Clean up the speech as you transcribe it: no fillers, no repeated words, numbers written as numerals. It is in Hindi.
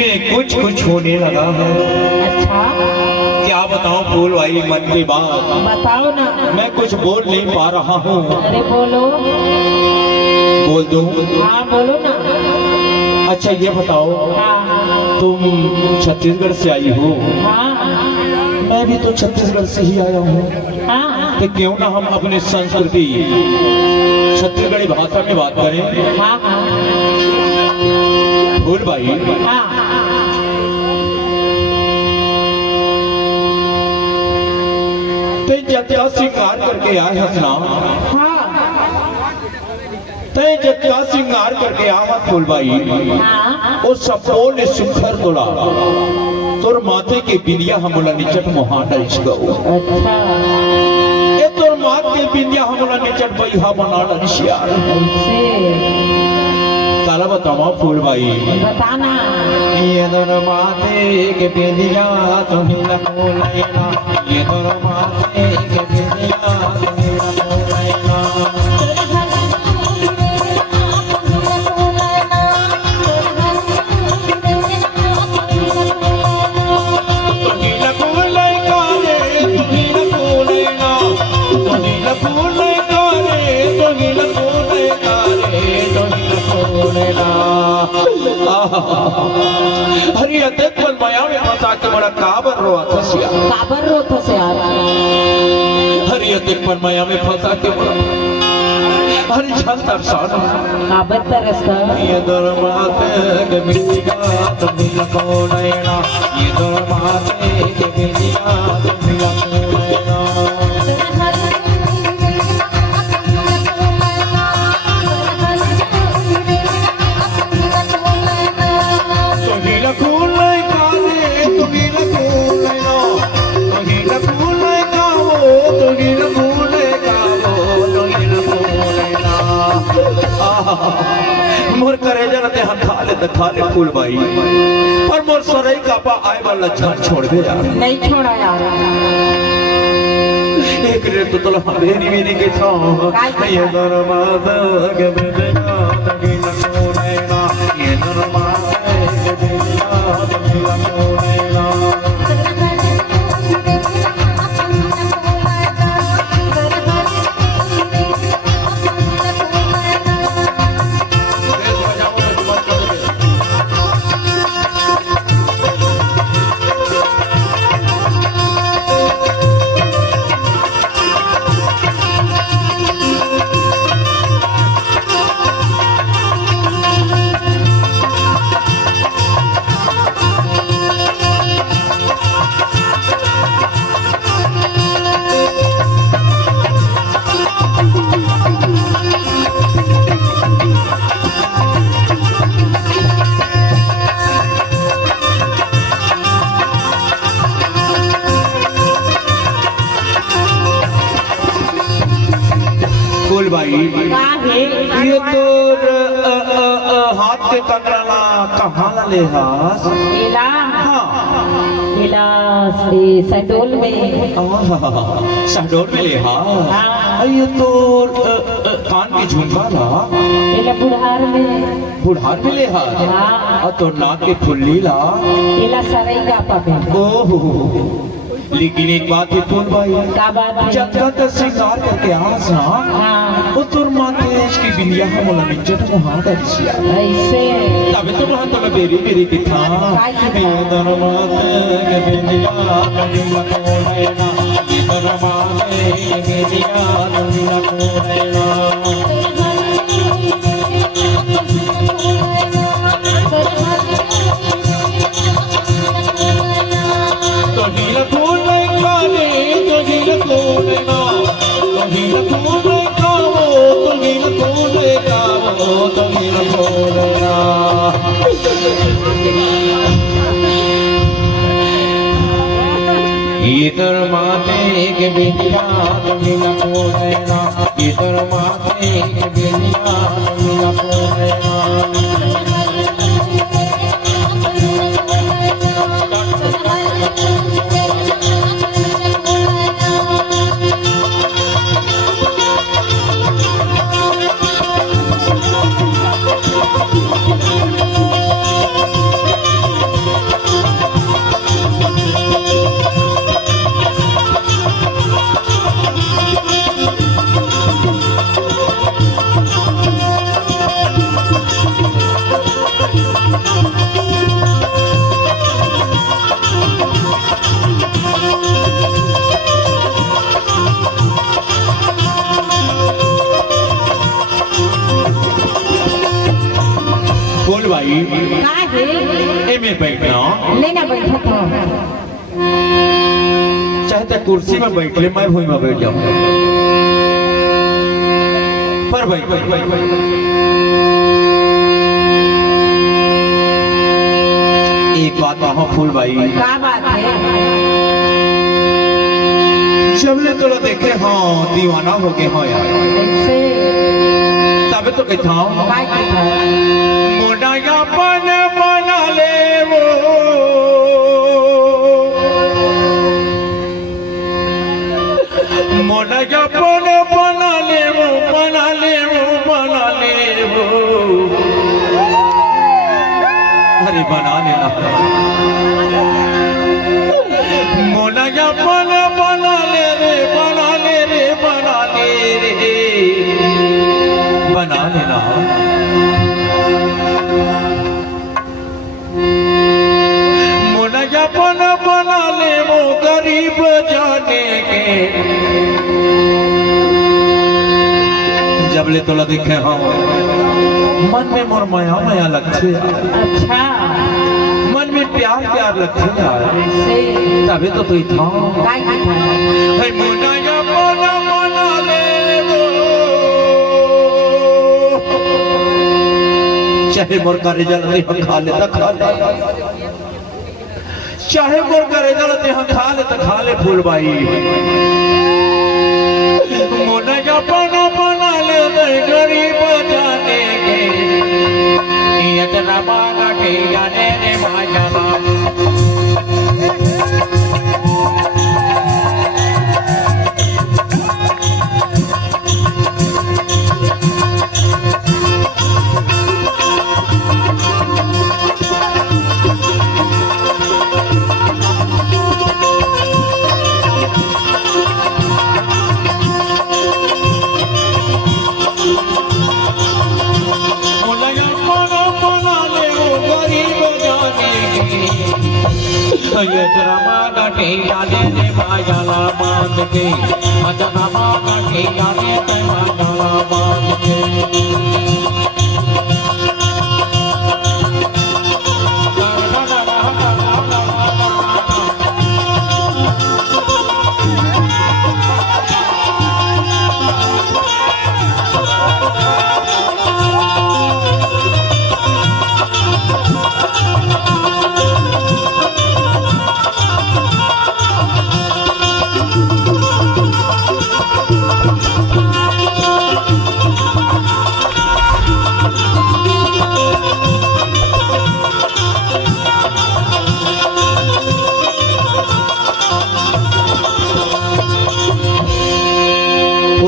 में कुछ कुछ होने लगा है। अच्छा क्या बताऊं फूल भाई, मन की बात बताओ ना। मैं कुछ बोल नहीं पा रहा हूँ। अरे बोलो। बोल दो। हाँ बोलो ना। अच्छा ये बताओ, हाँ तुम छत्तीसगढ़ से आई हो? हाँ मैं भी तो छत्तीसगढ़ से ही आया हूँ। हाँ तो क्यों ना हम अपने संस्कृति छत्तीसगढ़ी भाषा में बात करें। हाँ हाँ फूल भाई, हाँ ते जत्या श्रृंगार करके आए हसना। हाँ ते जत्या श्रृंगार करके आवा फूल भाई। हाँ और सबो ने सुखर तोड़ा तोर माथे के बिंदिया हमला निचट मोहा डरिस गो। अच्छा ए तोर माथ के बिंदिया हमला निचट बैहा बना डरिसिया। ऐसे ताला बतावा फूल भाई। बताना। ये तोर माथे के बिंदिया तुम्ही लगो लेना। ये तोर माथे के बिंदिया तुम्ही लगो लेना। अरे देख पर माया में फंसा के बड़ा काबर रोआ थसिया। काबर रोत से यार। अरे देख पर माया में फंसा के बड़ा अरे छल तरसान। काबर तरसता। ये दरमाते के बिंदिया तुम लगो लेना। ये दरमाते के बिंदिया तुम लगो लेना। मोर करेजा ते हथा ले दखा ले फूल भाई, पर मोर सरई कापा आए वाला जान छोड़ दे यार। नहीं छोड़ा यार। एक रे तो तला मेरी मेरी के सॉन्ग ये दरमाद के बिंदिया तगी लगो लेना। ये दरमाद के बिंदिया तगी लगो लेना। भाई ये तो हाथ के कंगराला कहाँ ला ले हास? इला हाँ इला शहडोल में। शहडोल में ले हास। हाँ ये तो कान की झुमका ला इला बुढ़ार में। बुढ़ार में ले हास। हाँ और तो नाक के फुल्ली ला इला सरई का पबे। ओह लेकिन एक बात है फूल भाई, क्या बात है? जब तक श्रृंगार करके आस ना हाँ वो तुर माथे की बिंदिया हम मोला निचट वहां दरिसिया। ऐसे तब तो वहां तक बेरी बेरी की था ये दरमाते के बिंदिया तगी लगो लेना। ये दरमाते के बिंदिया तगी लगो लेना। तो नीला फूल काले तो नीला फूल ना तो नीला फूल कावो तो नीला फूल कावो तो नीला फूल ना। इधर माथे के बिंदिया तो नीला फूल ना। इधर माथे के बिंदिया तो नीला फूल ना। में बैठना लेना बैठा था चाहते कुर्सी में बैठ ले मैं भूमि में बैठ जाऊं पर भाई एक बात कहो फूल भाई क्या बात है जबले तो देखे हाँ दीवाना हो गए हाँ यार ऐसे तबे तो कहता हूँ काय की था मोना या बना ले वो मोना या बना ले वो बना ले वो बना ले वो अरे बना लेना मोना या बना ले रे बना ले रे बना ले रे बना लेना मोना या बना ले वो गरीब जाने के जबले तोला देखे हाँ मन में मोर माया माया लगते अच्छा मन में प्यार प्यार लगते यार ऐसे तबे तो तू था काय की था है मोना या बना ले वो चाहे मोर का रिजल्ट हम खा ले चाहे मोर का रिजल्ट हम खा ले फूल भाई मोना या बना ले गरीब जाने के इतना मांगा के जाने ने मांगा जाने मायाला बांध के अजना मांगा के जाने मायाला बांध के